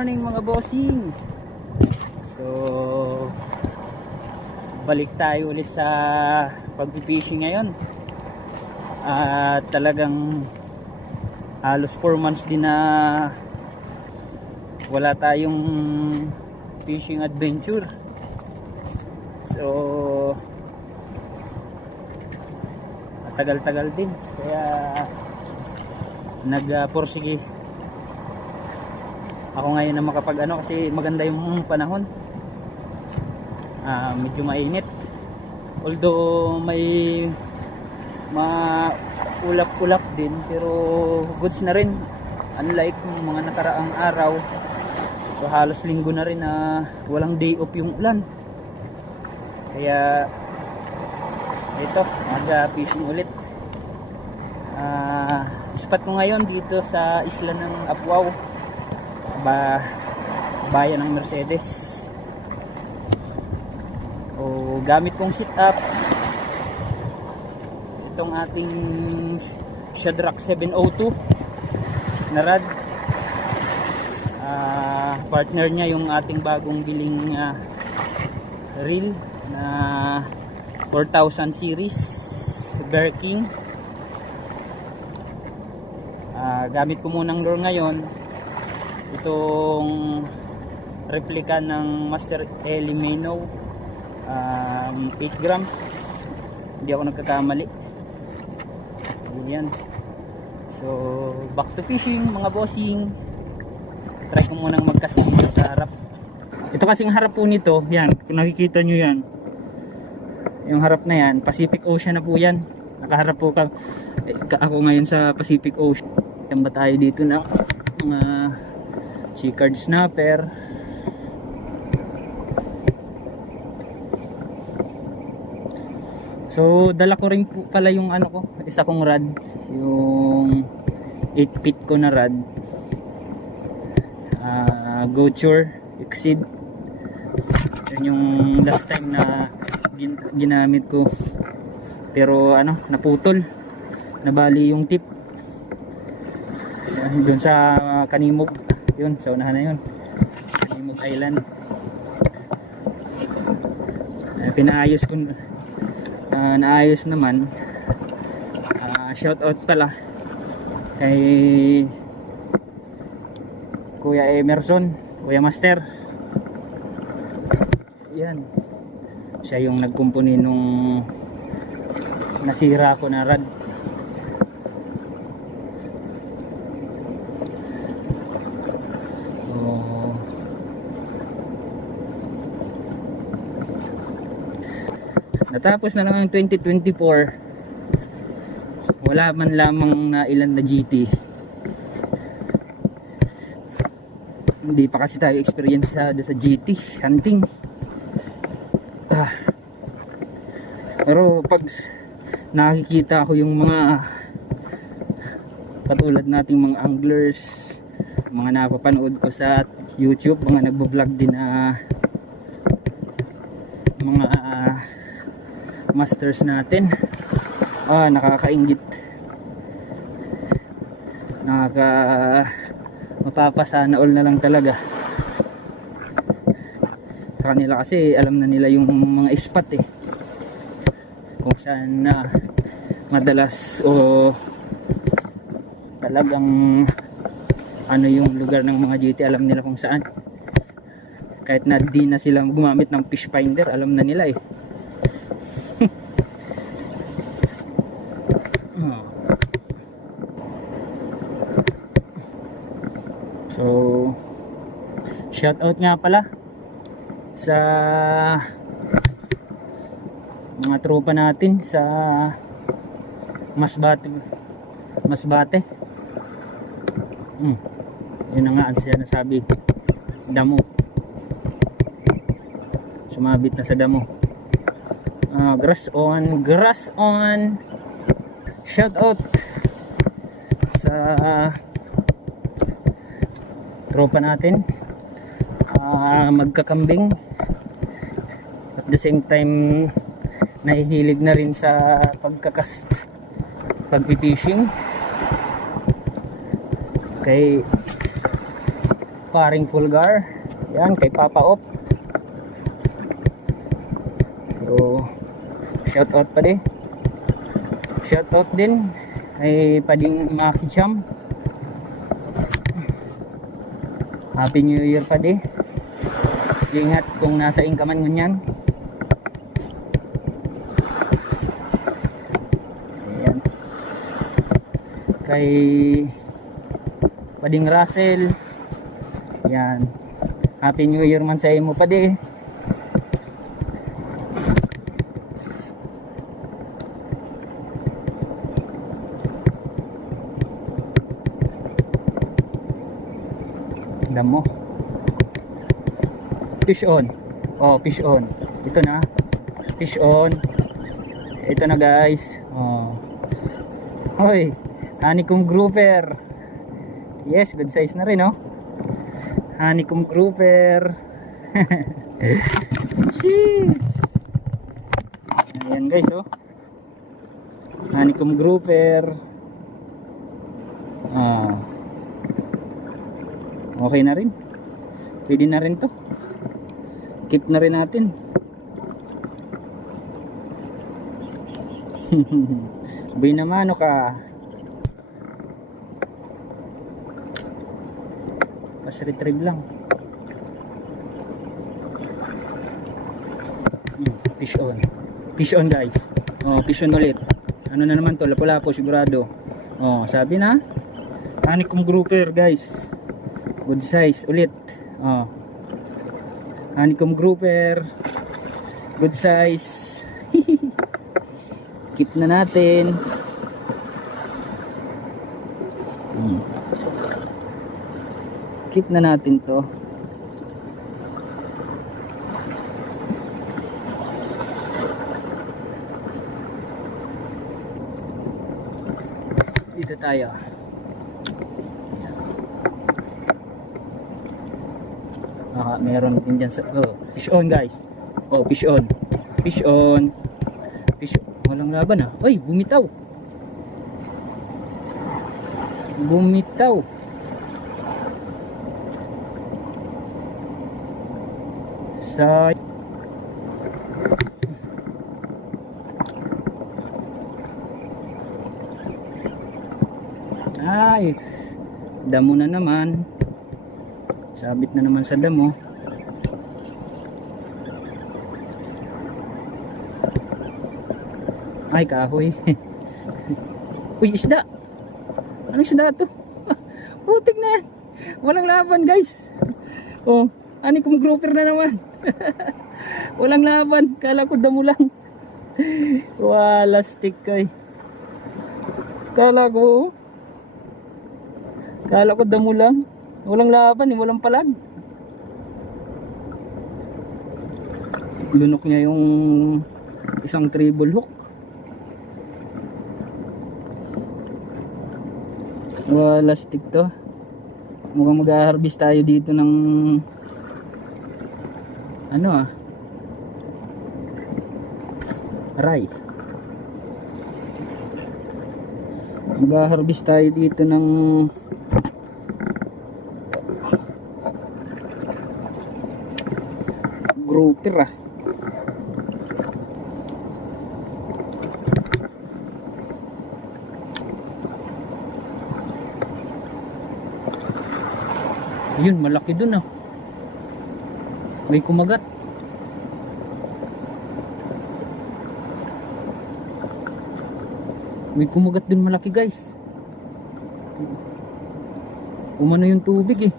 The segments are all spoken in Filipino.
morning mga bossing. So balik tayo ulit sa pag-fishing ngayon. At talagang halos 4 months din na wala tayong fishing adventure. So tagal-tagal din, kaya nagpursige ako ngayon na makapag kasi maganda yung panahon. Medyo mainit, although may maulap-ulap din, pero goods na rin, unlike mga nakaraang araw. So, halos linggo na rin na walang day off yung ulan, kaya ito, mag-fishing ulit. Spot ko ngayon dito sa isla ng Apwaw, bayan ng Mercedes. O gamit kong sit up itong ating Shadrack 702 na rod. Partner niya yung ating bagong biling reel na 4000 series Bear King. Gamit ko munang lure ngayon itong replica ng Master Elimino, 8 grams, hindi ako nagkakamali. Ayan. So back to fishing mga bossing. Try ko munang magkasi dito sa harap. Ito kasing harap po nito, yan, kung nakikita nyo yan, yung harap na yan, Pacific Ocean na po yan. Nakaharap po ako ngayon sa Pacific Ocean. Yan ba tayo dito na Chicard snapper. So dala ko rin po pala yung isa kong rod, yung 8 feet ko na rod, Goture Exceed. Yun yung last time na ginamit ko, pero naputol, nabali yung tip doon sa Kanimog, yun sa unahan na yun, Kanimog Island. Pinaayos ko, naayos naman. Shout out pala kay Kuya Emerson, Kuya Master. Yan, siya yung nagkumpuni nung nasira ko na rod. Natapos na naman 2024, wala man lamang na ilan na GT. Hindi pa kasi tayo experience sa GT hunting. Pero pag nakikita ko yung mga katulad nating mga anglers, mga napapanood ko sa YouTube, mga nagbo-vlog din na mga masters natin, nakakainggit, mapapasana all na lang talaga sa kanila, kasi alam na nila yung mga spot kung saan madalas o talagang yung lugar ng mga GT, alam nila kung saan. Kahit na di na sila gumamit ng fish finder, alam na nila So shout out nga pala sa mga tropa natin sa Masbate. Yun na nga ang siya nasabi, damo, sumabit na sa damo. Grass on. Shout out sa tropa natin, magkakambing, at the same time nahihilig na rin sa pag-fishing. Okay, paring Fulgar. Yan, kay Papa Op. So, shout out pa din. Shout out din kay Pading Maki Cham. Happy New Year pa din. Ingat kung nasa ingkaman ngunyan. Ayan. Kay Pading Russell. Yan. Happy New Year man sa imo pa di. Damo. Fish on. Oh, fish on. Ito na. Fish on. Ito na guys. Oh. Hoy, honeycomb grouper. Yes, good size na rin, oh. Honeycomb grouper. Sheesh. Ayan guys, oh. Honeycomb grouper. Ah. Okay na rin. Pwede na rin to. Keep na rin natin. Binamano ka. Pas retrieve lang. Fish on. Fish on guys. Oh, fish on ulit. Ano na naman to? Lapu-lapu sigurado. Oh, sabi na. Honeycomb grouper guys. Good size ulit. Oh. Honeycomb grouper. Good size. Keep na natin. Keep na natin to. Dito tayo. Meron din dyan sa fish on guys. Oh, fish on. Fish on. Fish on. Walang laban ah. Uy, bumitaw. Bumitaw. Sa ay, damo na naman. Sabit na naman sa damo. Ay, kahoy. Uy, isda. Anong isda to? Putik na yan. Walang laban guys. Oh, honeycomb grouper na naman. Walang laban. Kala ko damo lang. Wala stick kay. Kala ko damo lang. Walang laban, walang palag. Lunok niya yung isang treble hook. Wala stick to. Mukhang mag-harvest tayo dito ng ano ah, aray. Mag-harvest tayo dito ng grouper ah. Yun, malaki dun ah. May kumagat. May kumagat dun malaki guys. Umano yung tubig eh.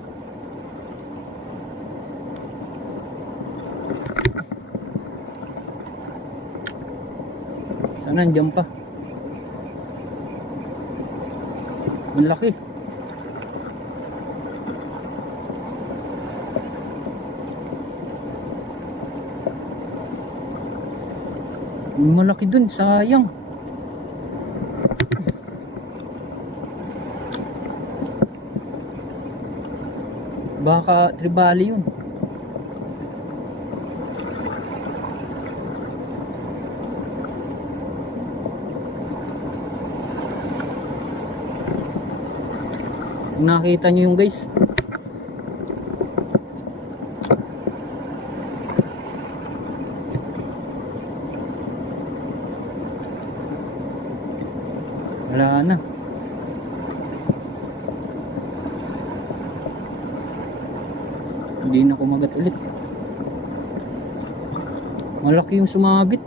Sana andyan pa. Malaki. Malaki dun, sayang. Baka tribali yun. Kung nakita nyo yung guys, Wala na. Hindi na kumagat ulit. Malaki yung sumabit.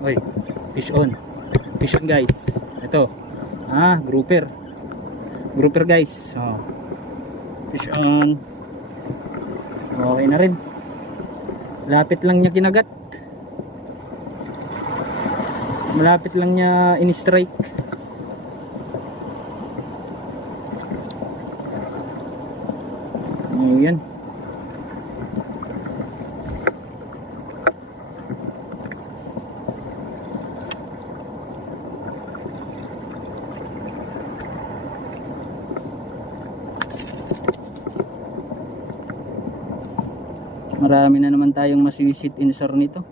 Oy, fish on. Fish on guys. Ito. Grouper. Grouper guys. Oh. Fish on. Okay na rin. Malapit lang niya kinagat. Malapit lang niya in-strike. Ayan. Marami na naman tayong masisit insert nito.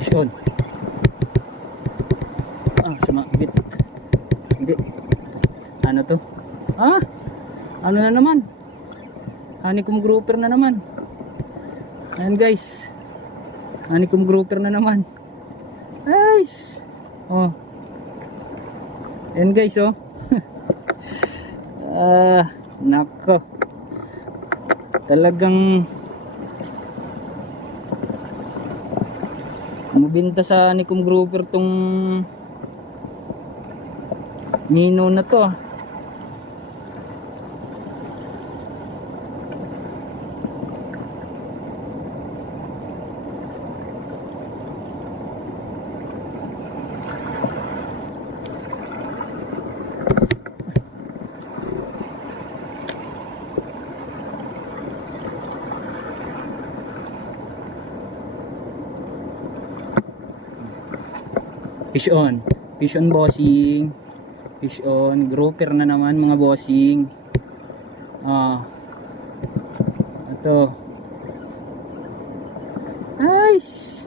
Fish on. Sumabit. Hindi. Ano to? Ano na naman? Honeycomb grouper na naman. Ayan guys. Honeycomb grouper na naman. Guys. Oh. Ayan guys, oh. Nako. Talagang mabinta sa honeycomb grouper tong Mino na to. Fish on. Fish on bossing. Fish on. Grouper na naman mga bossing. Ito. Nice.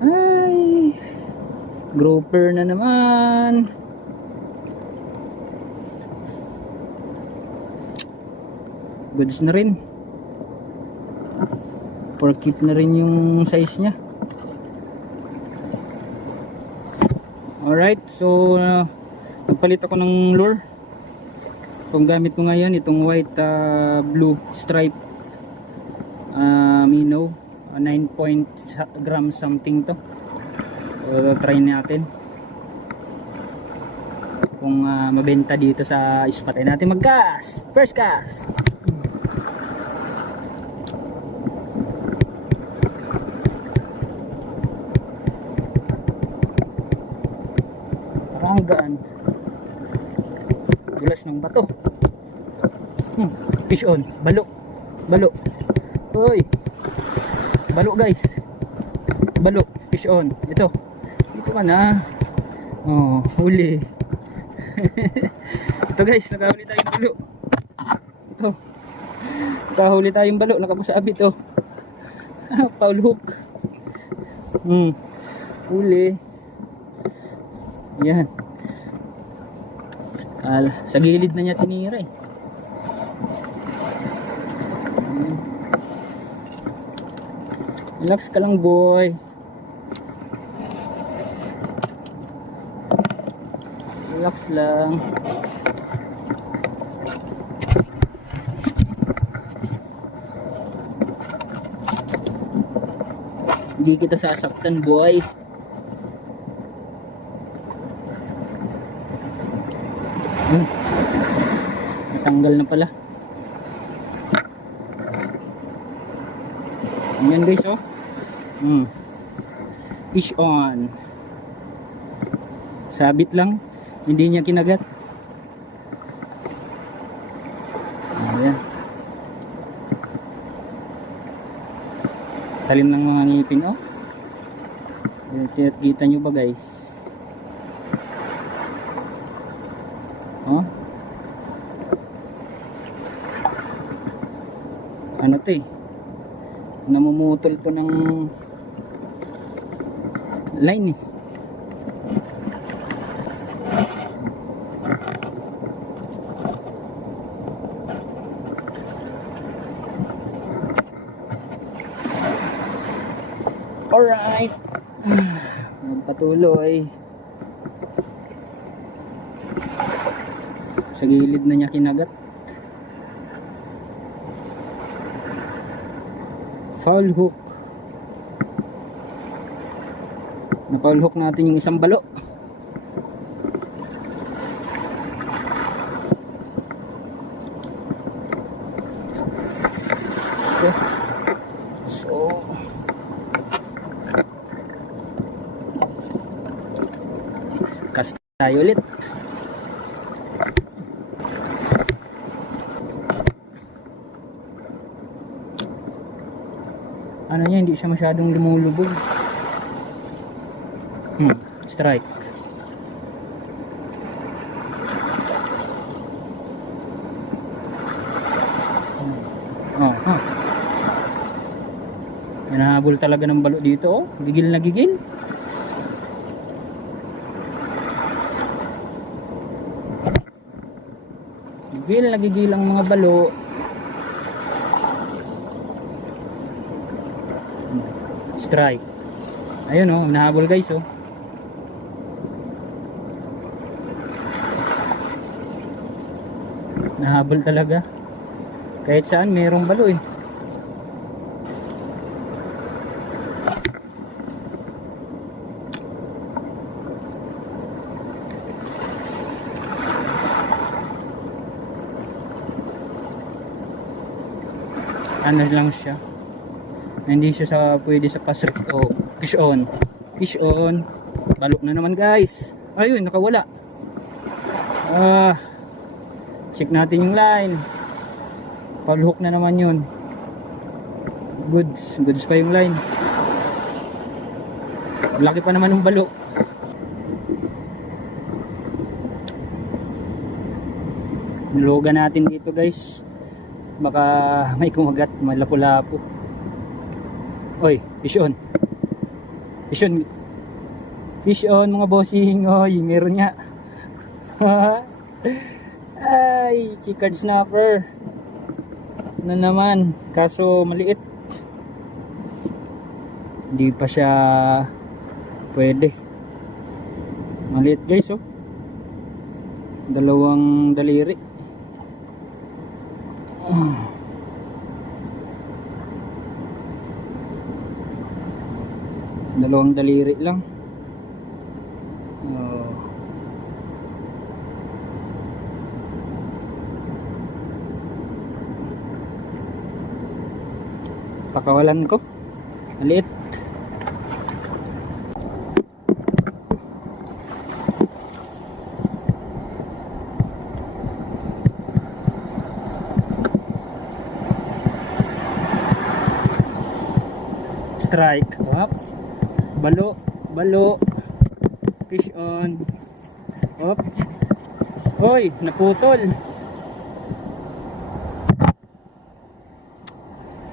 Ay. Grouper na naman. Goods na rin. For keep na rin yung size nya. Alright, so nagpalit ako ng lure. Itong gamit ko ngayon, itong white blue stripe Mino, 9 gram something to. Try natin kung mabenta dito sa spot. Ay natin mag-cast, first cast. Gaan dulas ng bato. Fish on. Balo. Uy, balo guys, balo. Fish on. Ito ka na. Huli. Ito guys, nakahuli tayong balo. Ito, nakahuli tayong balo. Nakapasabit oh. Foul hook. Huli. Yan. Sa gilid na niya tinira eh. Relax ka lang boy. Relax lang. Hindi kita sasaktan, boy. Natanggal na pala. Ayan guys, oh. Fish on. Sabit lang, hindi niya kinagat. Ayan. Talim ng mga ngipin, oh. Kita nyo ba guys? Oh. Ano to eh? Namumutol to ng line eh. Alright. Magpatuloy. Sa gilid na niya kinagat. Foul hook. Na-foul hook natin yung isang balo. Okay. So cast tayo ulit. Ano niya, hindi siya masyadong lumulubog. Strike. Hinahabol talaga ng balo dito, oh. Gigil na gigil. Gigil na gigil ang mga balo. Strike. Ayun, oh, nahabol guys, oh. Nahabol talaga. Kahit saan mayroong balo eh. Ano lang siya, hindi siya pwede sa pass rip o fish on. Fish on. Balo na naman guys. Ayun, nakawala. Check natin yung line. Foul hook na naman yun. Goods pa yung line. Laki pa naman ng balo. Nilugan natin dito guys. Baka may kumagat, may lapu-lapu. Oy, fish on. Fish on. Fish on mga bossing. Oy, meron nga. Ay, chicard snapper. Na naman, kaso maliit. Hindi pa siya pwede. Maliit guys, oh. Dalawang daliri. Dalawang daliri lang. Pakawalan ko. Maliit. Strike. Oops. Balo. Fish on. Op. Hoy, naputol.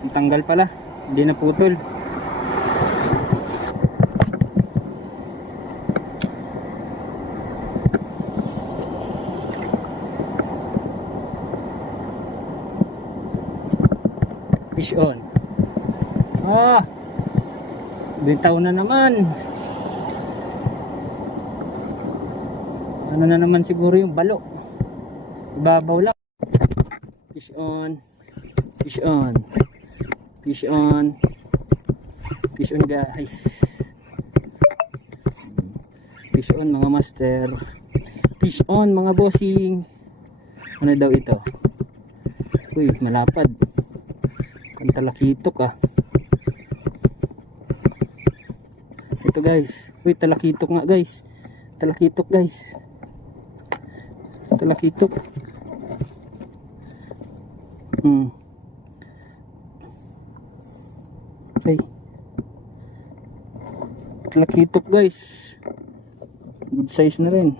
Ang tanggal pala. Hindi naputol. Fish on. Bitaw na naman. Ano na naman siguro yung balo. Ibabaw lang. Fish on. Fish on. Fish on. Fish on guys. Fish on mga master. Fish on mga bossing. Ano daw ito? Uy, malapad. Talakitok ah. Ito guys. Uy, talakitok nga guys. Talakitok guys. Talakitok. Okay. Talakitok guys. Good size na rin.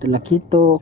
Talakitok.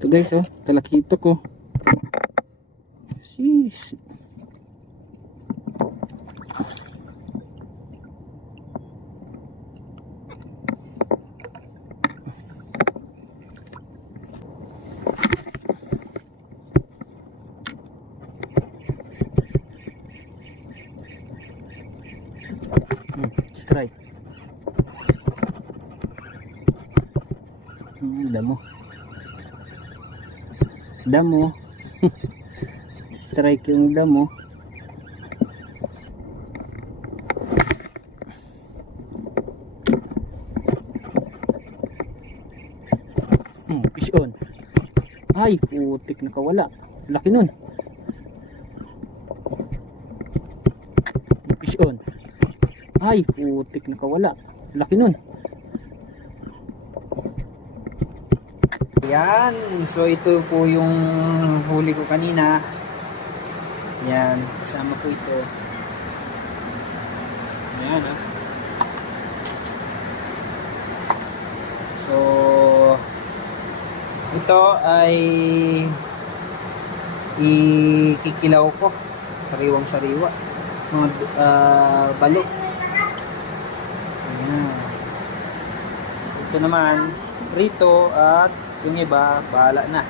Ito guys oh, talakitok oh. Sis. Strike. Damo. Damo. Strike yung damo. Fish on. Ay, putik, nakawala. Laki nun. Fish on. Ay, putik, nakawala. Laki nun. Yan. So ito po yung huli ko kanina. Yan. Kasama po ito. Yan ah. So ito ay ikikilaw ko. Sariwang sariwa. Mga balot. Ayan. Ito naman rito at yung iba bahala na.